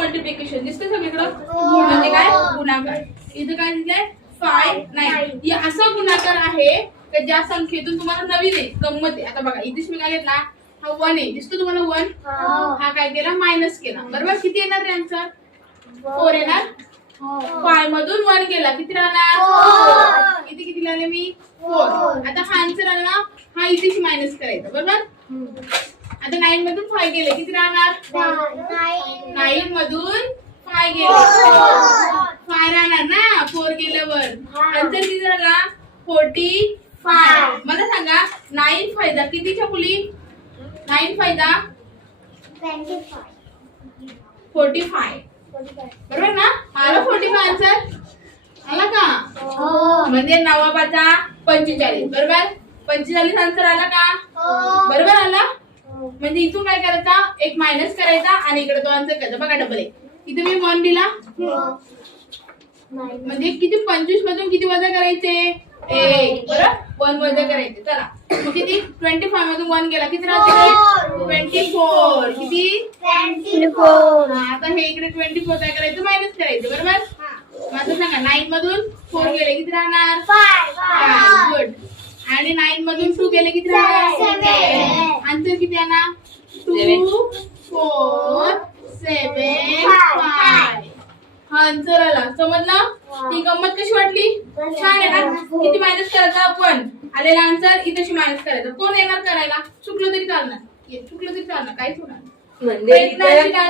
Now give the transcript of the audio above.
Multiplication दिसतं सगळीकडं म्हणजे काय गुणाकार. इथं काय दिसलंय 5 9. असा गुणाकार आहे की ज्या संख्येतून तुम्हाला नवीन आहे गंमत आहे. आता बघा इथेच मी काय घेतला हा 1 आहे दिसतो तुम्हाला 1. हा काय केला मायनस केला बरोबर. किती येणार रे आन्सर 4 येणार. 5 मधून 1 गेला किती राहणार किती किती लिहिले मी 4. आता हा आन्सर आला हा इथेच मायनस करायचा बरोबर. आता 9 मधून 5 गेले किती राहणार 9 मधून 5 गेले 5 राहणार ना 4 गेल्यावर. आन्सर किती झाला 45. मला सांगा 9 फायदा कितीच्या मुली 9 फायदा 45 बरोबर ना. आला 45 आन्सर आला का म्हणजे 9 5 45 बरोबर. 45 आन्सर आला का बरोबर आला. म्हणजे इथून काय करायचा एक मायनस करायचा आणि इकडे तो आन्सर करायचा. बघा डबल आहे इथे मी 1 दिला म्हणजे किती 25 मधून किती वजा करायचे 1 बरोबर 1 वजा करायचे. चला मग किती 25 मधून 1 गेला किती राहते 24 किती 24. आता हे इकडे 24 काय करायचं मायनस करायचं बरोबर. मग आता सांगा 9 मधून 4 गेले किती राहणार 5. गुड. आणि 9 मधून 2 गेले किती राहणार 7. आन्सर किती येणार 2 4 7 5. हा आन्सर आला. समजलं. ही गंमत कशी वाटली छान आहे ना. किती मायनस करायचा आपण आलेला आन्सर इथेशी मायनस करायचा. कोण येणार करायला चुकलं तरी चालणार काहीच होणार म्हणजे